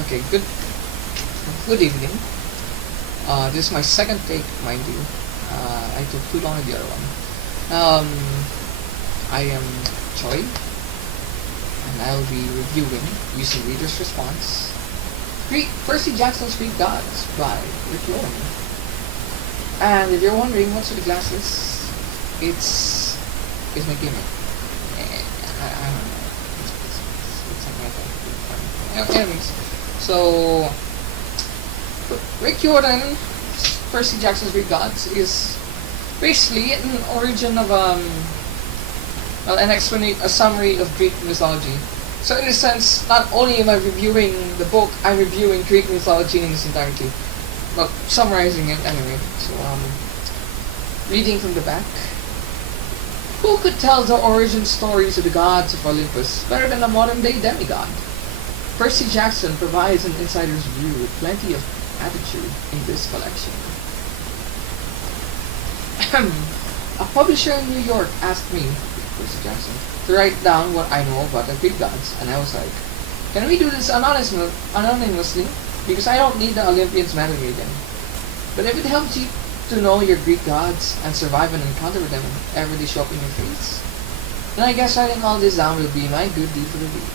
Okay, good evening. This is my second take, mind you. I took too long on the other one. Um, I am Choy, and I'll be reviewing, using reader's response, Percy Jackson's Greek Gods by Rick Warren. And if you're wondering what's with the glasses, it's my gimmick. I don't know. It's something I thought. Anyways, so Rick Jordan, Percy Jackson's Greek Gods is basically an origin of a summary of Greek mythology. So in a sense, not only am I reviewing the book, I'm reviewing Greek mythology in its entirety. But summarizing it anyway. So reading from the back. Who could tell the origin stories of the gods of Olympus better than a modern day demigod? Percy Jackson provides an insider's view with plenty of attitude in this collection. A publisher in New York asked me, Percy Jackson, to write down what I know about the Greek gods, and I was like, can we do this anonymously? Because I don't need the Olympians meddling again. But if it helps you to know your Greek gods and survive an encounter with them whenever they show up in your face, then I guess writing all this down will be my good deed for the week.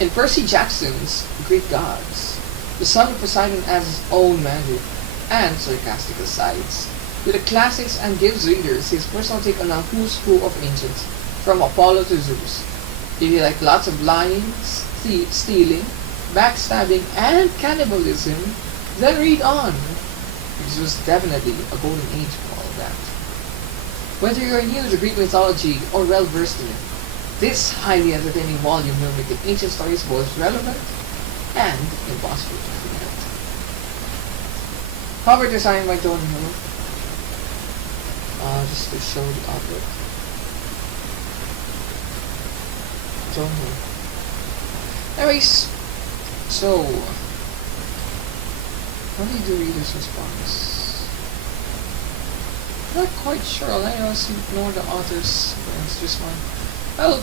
In Percy Jackson's Greek Gods, the son of Poseidon adds his own magic and sarcastic asides to the classics and gives readers his personal take on a who's who of ancients, from Apollo to Zeus. If you like lots of lying, stealing, backstabbing, and cannibalism, then read on, because it was definitely a golden age for all of that. Whether you're new to Greek mythology or well versed in it, this highly entertaining volume will make the ancient stories both relevant and impossible to forget. Cover design by John Hill. Just to show the artwork. John Hill. Anyways, so what do you do reader's response? Not quite sure. All I know is ignore the author's response. Well,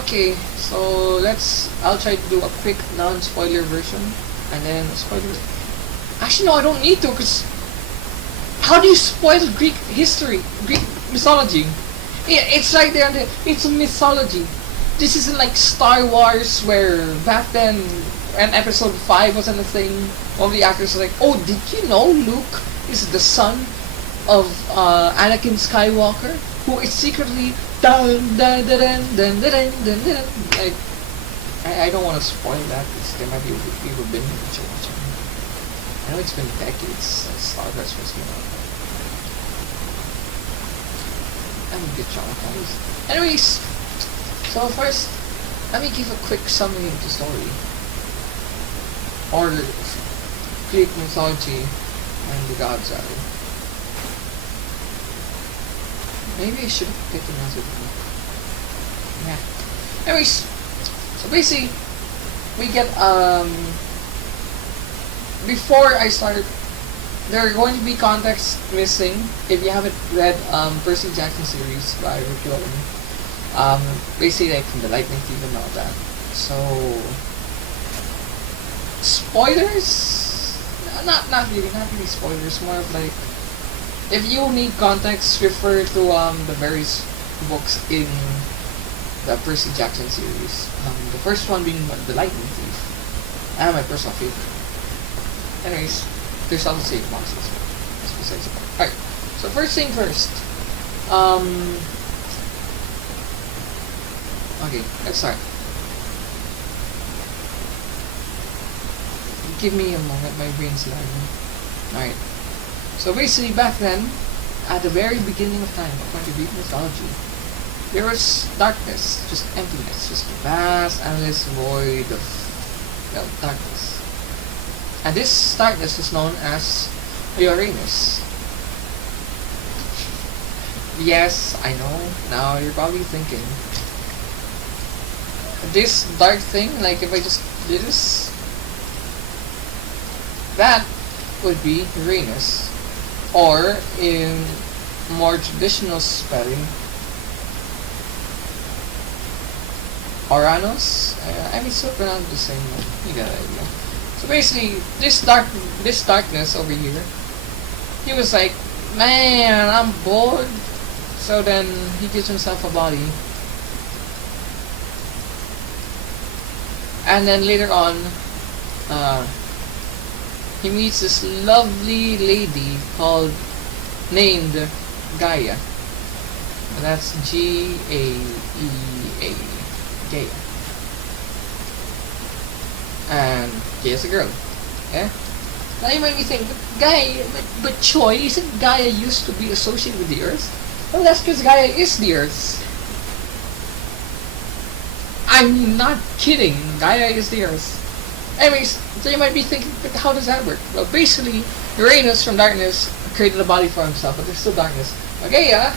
okay, so I'll try to do a quick non-spoiler version, and then a spoiler. Actually, no, I don't need to, because how do you spoil Greek history, Greek mythology? It's right there, it's a mythology. This isn't like Star Wars, where back then, when episode 5 wasn't a thing, one of the actors was like, oh, did you know Luke is the son of Anakin Skywalker, who is secretly dun dun dun dun dun dun dun dun. Like, I don't want to spoil that because there might be people been watching. I know it's been decades since Star Wars was out. I'm a bit traumatized. Anyways, so first, let me give a quick summary of the story, or Greek mythology and the gods rather. Maybe I should have picked another book. Yeah. Anyways, so basically, we get, before I start, there are going to be context missing if you haven't read Percy Jackson series by Rick Warren. Basically, like from the Lightning Thief and all that. So, spoilers? Not really spoilers. More of like, if you need context, refer to the various books in the Percy Jackson series. The first one being The Lightning Thief, and my personal favorite. Anyways, there's also save boxes. Besides the book. Alright, so first thing first. Okay, let's start. Give me a moment, my brain's lagging. Alright. So basically, back then, at the very beginning of time, according to Greek mythology, there was darkness, just emptiness, just a vast, endless void of, well, darkness. And this darkness is known as Uranus. Yes, I know. Now you're probably thinking, this dark thing, like if I just did this, that would be Uranus. Or, in more traditional spelling, Oranos. I mean, still pronounced the same. You got the idea. So basically, this darkness over here, he was like, man, I'm bored. So then he gives himself a body, and then later on, he meets this lovely lady named Gaia. And that's Gaea. Gaia. And Gaia's a girl. Yeah? Now you might be thinking, but Choy, isn't Gaia used to be associated with the Earth? Well, that's because Gaia is the Earth. I'm not kidding. Gaia is the Earth. Anyways, so you might be thinking, but how does that work? Well, basically, Uranus from darkness created a body for himself, but there's still darkness. Now, Gaia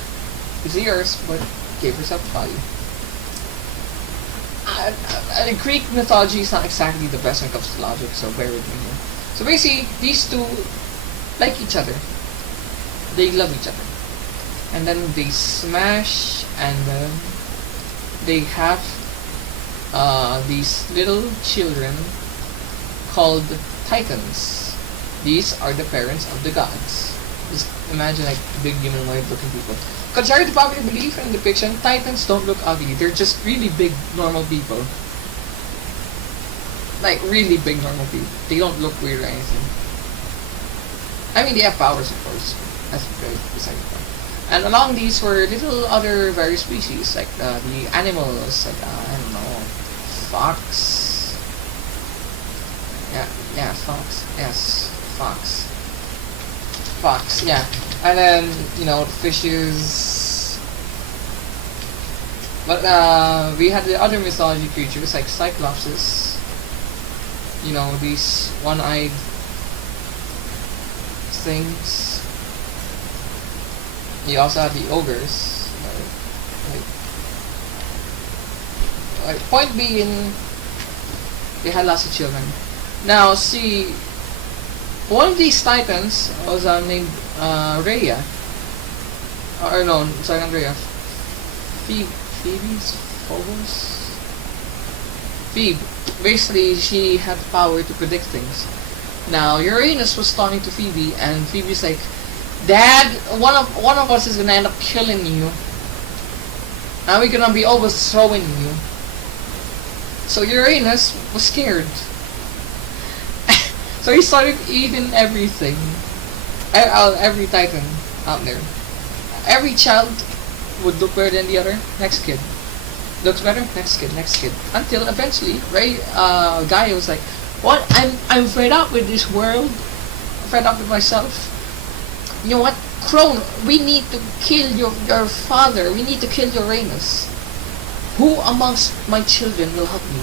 is the Earth, but gave herself a body. Greek mythology is not exactly the best when it comes to logic, so bear with me here. So basically, these two like each other. They love each other. And then they smash, and then they have these little children called Titans. These are the parents of the gods. Just imagine like big humanoid looking people. Contrary to popular belief and depiction, Titans don't look ugly. They're just really big, normal people. Like, really big, normal people. They don't look weird or anything. I mean, they have powers, of course. That's very beside the point. And along these were little other various species, like the animals, like, I don't know, fox. Yeah, fox. Yes, fox. Fox, yeah. And then, you know, fishes. But we had the other mythology creatures like cyclopses. You know, these one-eyed things. You also have the ogres. Point being, they had lots of children. Now, see, one of these titans was named Rhea. Or no, sorry, not Rhea. Phoebe's Phobos? Phoebe. Basically, she had the power to predict things. Now, Uranus was talking to Phoebe, and Phoebe's like, Dad, one of us is gonna end up killing you. Now we're gonna be overthrowing you. So Uranus was scared. So he started eating everything. Every titan out there. Every child would look better than the other. Next kid. Looks better? Next kid, next kid. Until eventually, Gaia was like, what? I'm fed up with this world. I'm fed up with myself. You know what? We need to kill your father. We need to kill Uranus. Who amongst my children will help me?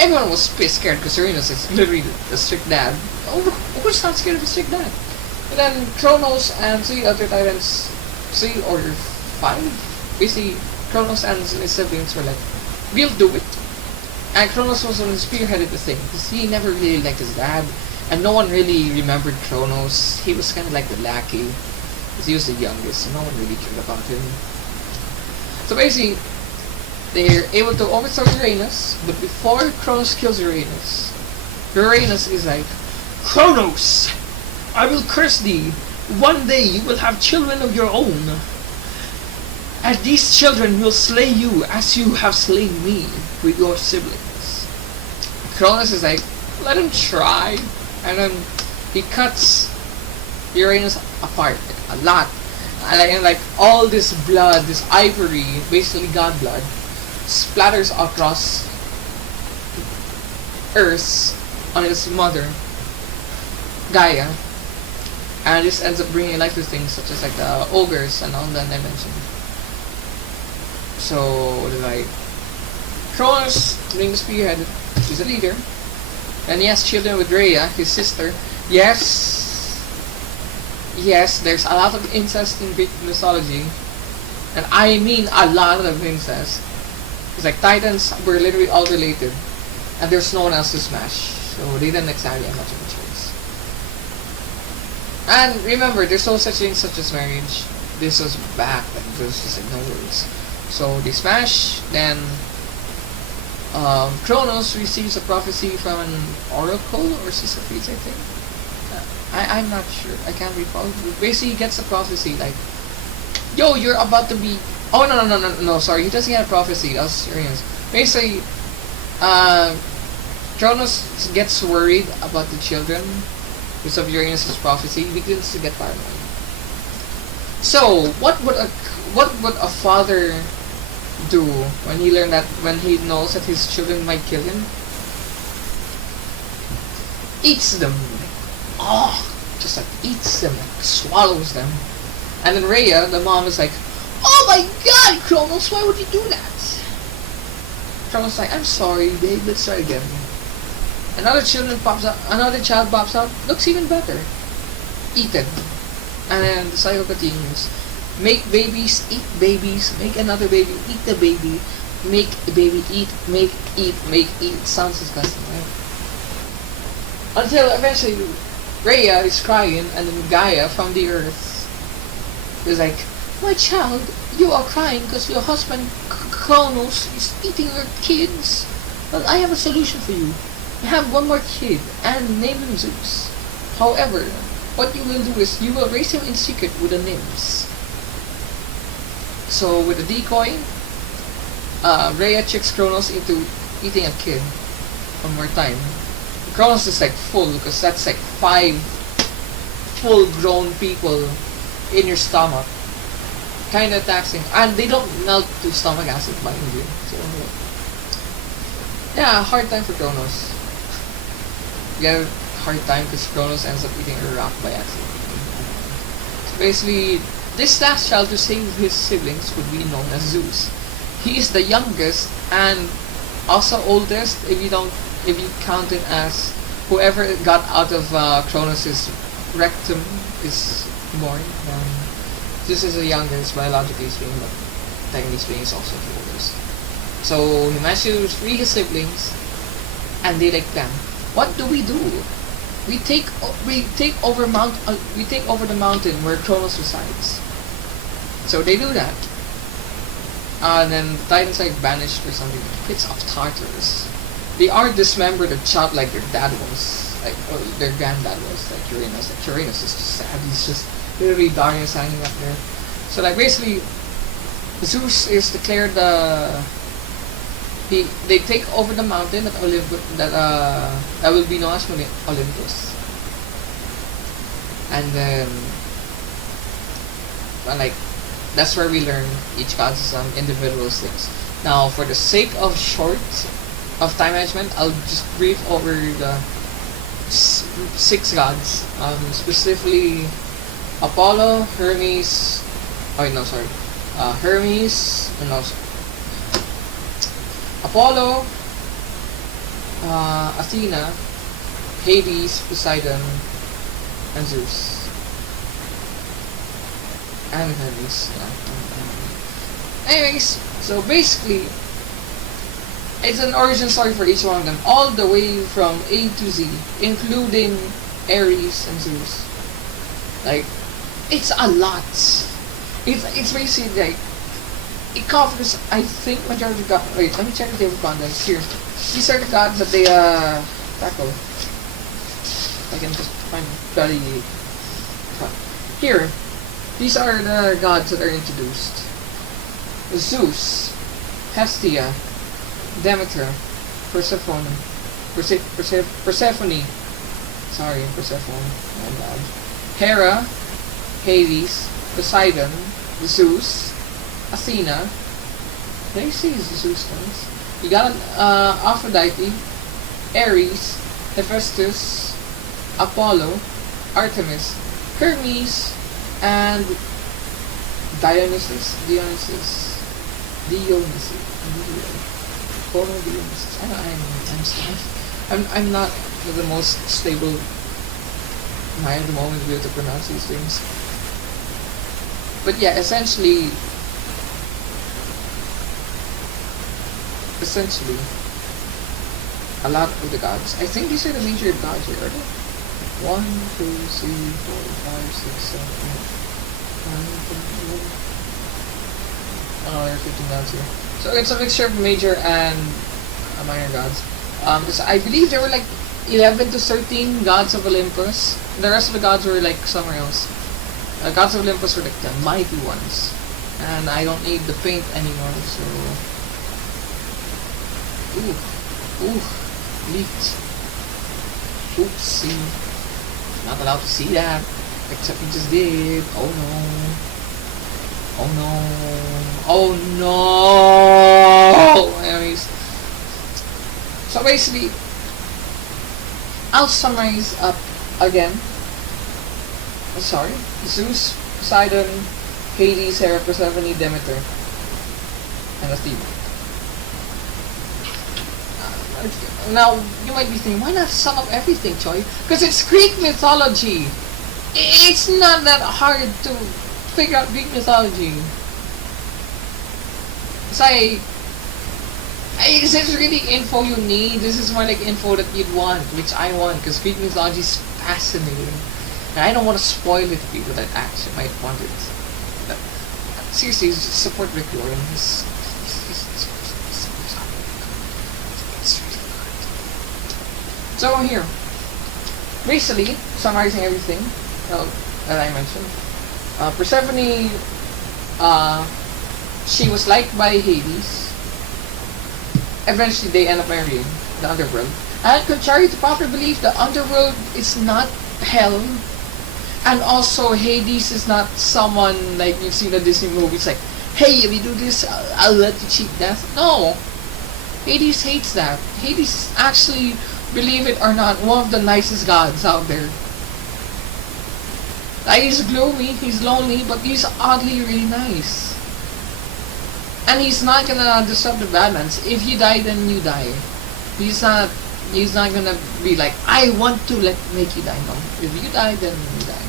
Everyone was pissed scared because Uranus is literally a strict dad. Oh, who's not scared of a strict dad? And then Kronos and 3 other titans, 3 or 5, basically Kronos and his siblings were like, we'll do it. And Kronos was on the spearheaded the thing because he never really liked his dad, and no one really remembered Kronos. He was kind of like the lackey because he was the youngest, so no one really cared about him. So basically, they're able to overthrow Uranus, but before Kronos kills Uranus, Uranus is like, Kronos, I will curse thee. One day you will have children of your own, and these children will slay you as you have slain me with your siblings. Kronos is like, let him try, and then he cuts Uranus apart a lot, and like all this blood, this ivory, basically god blood, splatters across Earth on his mother, Gaia, and this ends up bringing life to things such as like the ogres and all that I mentioned. So, like, Kronos being the spearhead, he's a leader, and he has children with Rhea, his sister. Yes, there's a lot of incest in Greek mythology, and I mean a lot of incest. It's like Titans were literally all related, and there's no one else to smash, so they didn't exactly have much of a choice. And remember, there's no such thing such as marriage. This was back then, there's just like no rules. So they smash, then Kronos receives a prophecy from an oracle or Sisyphus, I think. I'm not sure. I can't recall. Basically, he gets a prophecy like, "Yo, you're about to be." Oh no! Sorry, he doesn't get a prophecy. That was Uranus. Basically, uh, Kronos gets worried about the children because of Uranus's prophecy. He begins to get paranoid. So, what would a father do when he knows that his children might kill him? Eats them. Oh, just like eats them, like swallows them. And then Rhea, the mom, is like, "Oh my God, Kronos, why would you do that?" Kronos is like, "I'm sorry, babe. Let's try again." Another child pops out, looks even better. Eaten. And then the cycle continues. Make babies, eat babies, make another baby, eat the baby, make a baby, eat, make, eat, make, eat. Sounds disgusting, right? Until eventually Rhea is crying and then Gaia from the earth is like, "My child, you are crying because your husband Kronos is eating your kids. Well, I have a solution for you. Have one more kid and name him Zeus. However, what you will do is you will raise him in secret with the nymphs." So with the decoy, Rhea tricks Kronos into eating a kid one more time. Kronos is like full because that's like 5 full-grown people in your stomach. Kind of taxing, and they don't melt to stomach acid, mind you. So yeah, hard time for Kronos. Yeah, hard time because Kronos ends up eating a rock by accident. So basically, this last child to save his siblings would be known as Zeus. He is the youngest and also oldest if you count it as whoever got out of Kronos' rectum is born. Zeus is the youngest biologically speaking, but technically speaking is also the oldest. So he managed to free his siblings, and they like plan. What do? We take over the mountain where Kronos resides. So they do that. And then the Titans like banished or something. Pits of Tartarus. They are dismembered and chopped like their dad was, like their granddad was, like Uranus. Like Uranus is just sad. He's just literally Darius hanging up there. So like basically, Zeus is declared they take over the mountain that that will be known as Olympus. And then like that's where we learn each god's individual things. Now for the sake of time management, I'll just brief over the 6 gods, specifically Apollo, Hermes, Apollo, Athena, Hades, Poseidon, and Zeus. And Hermes, yeah. Anyways, so basically, it's an origin story for each one of them, all the way from A to Z, including Ares and Zeus. Like, it's a lot. It's basically like, it covers, I think, majority of gods. Wait, let me check the table of contents. Here. These are the gods that they tackle. I can just find bloody. Here. These are the gods that are introduced. Zeus, Hestia, Demeter, Persephone. Sorry, Persephone. My bad. Hera, Hades, Poseidon, Zeus, Athena. Did I say Zeus once? You got Aphrodite, Ares, Hephaestus, Apollo, Artemis, Hermes, and Dionysus. I'm not the most stable mind at the moment with to pronounce these things. But yeah, essentially, a lot of the gods. I think these are the major gods here, are they? 1, 2, 3, 4, 5, 6, 7, 8, 9, 10, 11. Oh, there are 15 gods here. So it's a mixture of major and minor gods. Because I believe there were like 11 to 13 gods of Olympus. The rest of the gods were like somewhere else. Gods of Olympus were like the mighty ones. And I don't need the paint anymore, so... Ooh, leaked. Oopsie. Not allowed to see that. Except we just did. Oh no. Oh no. Oh no! Anyways. So basically, I'll summarize up again. Sorry. Zeus, Poseidon, Hades, Hera, Persephone, Demeter, and Athena. Now, you might be thinking, why not sum up everything, Choy? Because it's Greek mythology. It's not that hard to figure out Greek mythology. So is this really info you need? This is more like info that you'd want, which I want, because Greek mythology is fascinating. And I don't want to spoil it to people that actually might want it. But, seriously, just support Rick Jordan. It's really good. So here, basically, summarizing everything that I mentioned. Persephone, she was liked by Hades. Eventually, they end up marrying the underworld. And contrary to popular belief, the underworld is not hell. And also, Hades is not someone like you've seen in Disney movies, like, hey, if you do this, I'll let you cheat death. No. Hades hates that. Hades is actually, believe it or not, one of the nicest gods out there. Like, he's gloomy, he's lonely, but he's oddly really nice. And he's not gonna disrupt the balance. If you die, then you die. He's not gonna be like, I want to make you die. No. If you die, then you die.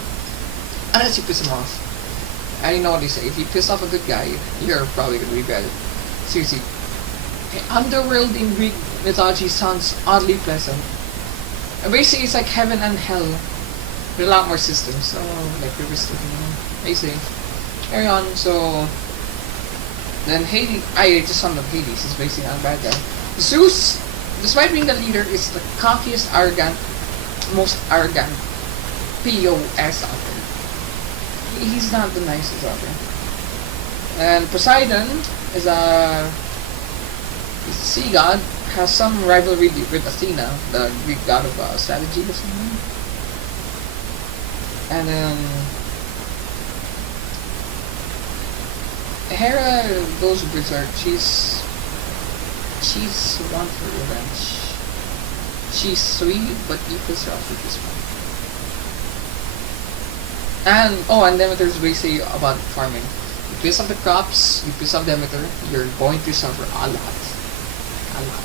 Unless you piss him off. And you know what they say, if you piss off a good guy, you're probably gonna regret it. Seriously. Underworld in Greek mythology sounds oddly pleasant. And basically, it's like heaven and hell. With a lot more systems. So, like realistic, basically. Carry on, so... Then Hades, I just summed up Hades, he's basically not a bad guy. Zeus, despite being the leader, is the cockiest, arrogant, most arrogant POS out there. He's not the nicest out there. And Poseidon is a sea god, has some rivalry with Athena, the Greek god of strategy or something. And Hera goes berserk. She's one for revenge. She's sweet, but equals selfish as well. And Demeter's basically about farming. You piss off the crops, you piss off Demeter, you're going to suffer a lot. A lot.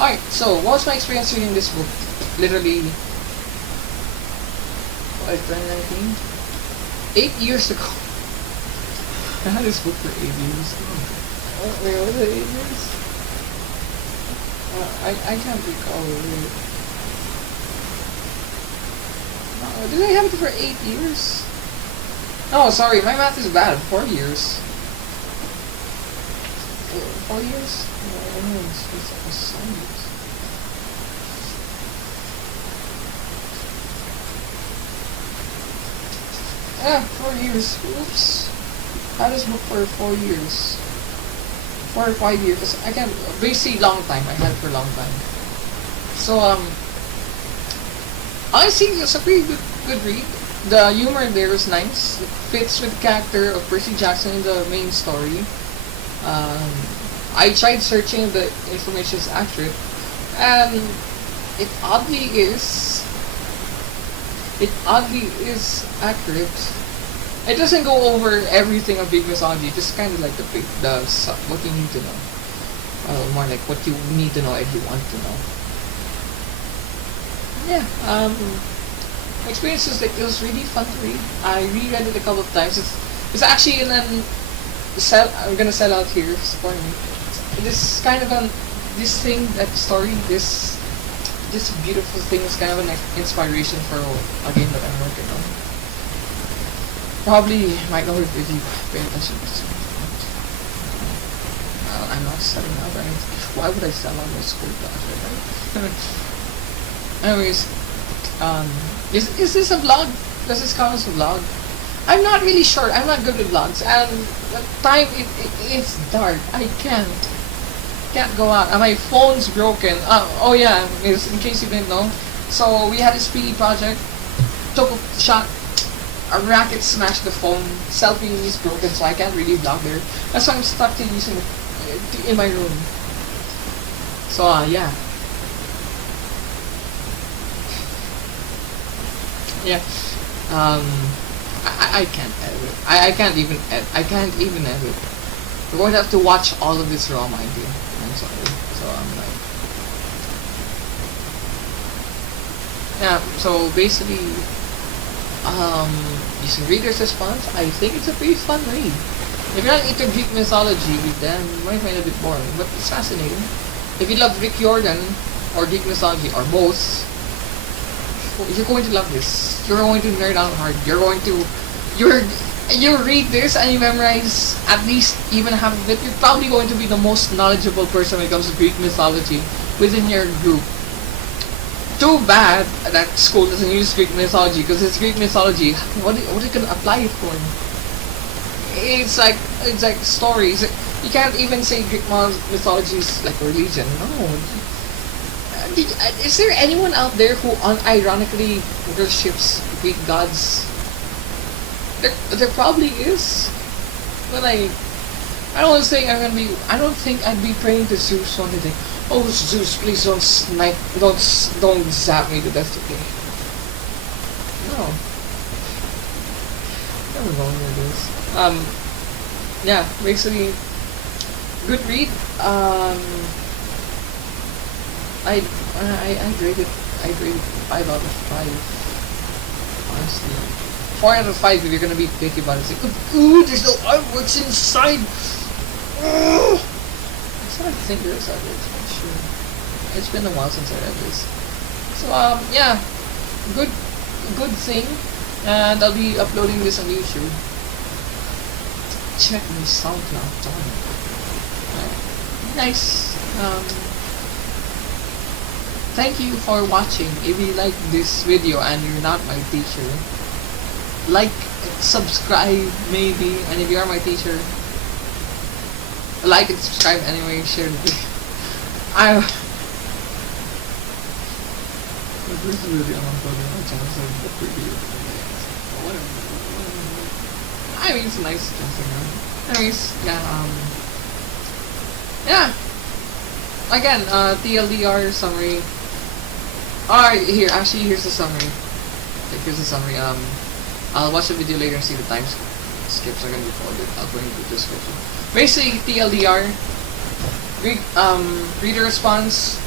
Alright, so what was my experience reading this book? Literally 2019? 8 years ago. I had this book for 8 years. Wait, was it 8 years? I can't recall it. Did I have it for 8 years? No, sorry, my math is bad. 4 years. 4 years? No, it's 7 years. Yeah, 4 years. Oops. I had this book for 4 years. 4 or 5 years. I can't, basically long time. I had it for a long time. So, honestly, it's a pretty good read. The humor there is nice. It fits with the character of Percy Jackson in the main story. I tried searching if the information is accurate, and it oddly is accurate. It doesn't go over everything of Greek mythology, just kind of like the what you need to know. More like what you need to know if you want to know. Yeah, experience was like, it was really fun to read. I reread it a couple of times. It's actually I'm gonna sell out here, support me. This kind of this beautiful thing is kind of an inspiration for a game that I'm working on. Probably might know it if you pay attention to this. I'm not selling out, right? Why would I sell out my school project, right? Anyways, is this a vlog? Does this count as a vlog? I'm not really sure. I'm not good with vlogs, and the time it's dark. I can't go out, and my phone's broken. Oh yeah, in case you didn't know, so we had a speedy project. Took a shot. A racket smashed the phone. Selfie is broken, so I can't really vlog there. That's why I'm stuck to using it in my room. So yeah. Yeah. I can't edit. I can't even edit. I can't even edit. We're going to have to watch all of this raw, mind you. I'm sorry. So I'm like, yeah. So basically, using reader's response, I think it's a pretty fun read. If you're not into Greek mythology, then you might find it a bit boring, but it's fascinating. If you love Rick Jordan or Greek mythology or both, you're going to love this. You're going to nerd out hard. You read this and you memorize at least even half of it. You're probably going to be the most knowledgeable person when it comes to Greek mythology within your group. Too bad that school doesn't use Greek mythology, because it's Greek mythology. What are you gonna apply it for? It's like stories. You can't even say Greek mythology is like a religion. No. Is there anyone out there who unironically worships Greek gods? There probably is, but I don't think I'd be praying to Zeus one day. Oh Zeus, please don't snipe, don't zap me to death today. No. Never going with this. Yeah, basically, good read. I grade it 5 out of 5. Honestly. 4 out of 5 if you're gonna be picky about it. It's like, ooh, there's no artworks inside. Ugh. It's not I think there's artworks, I'm sure. It's been a while since I read this. So yeah, good thing, and I'll be uploading this on YouTube. Check my SoundCloud on. Nice. Thank you for watching. If you like this video and you're not my teacher, like, subscribe maybe, and if you are my teacher, like and subscribe anyway, share the video. This video I'm uploading on my channel, so it's pretty whatever. I mean, it's a nice thing. Anyways, yeah, again, TLDR summary. Alright, here's the summary. Here's the summary. I'll watch the video later and see the time skips are gonna be forwarded. I'll go into the description. Basically, TLDR, Greek, reader response,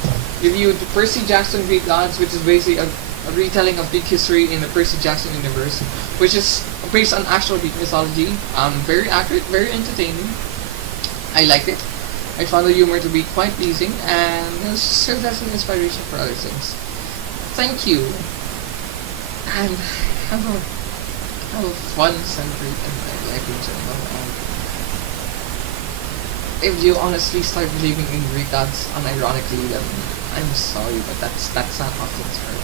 reviewed Percy Jackson Greek Gods, which is basically a retelling of Greek history in the Percy Jackson universe, which is based on actual Greek mythology. Very accurate, very entertaining. I liked it. I found the humor to be quite pleasing, and it served as an inspiration for other things. Thank you, and have a fun century and life in general. And if you honestly start believing in Greek gods unironically, then I'm sorry, but that's not how things work.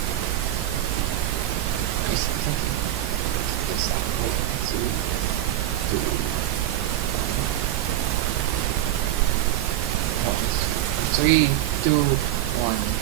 Nice, thank you. It's not to 3, 2, 1.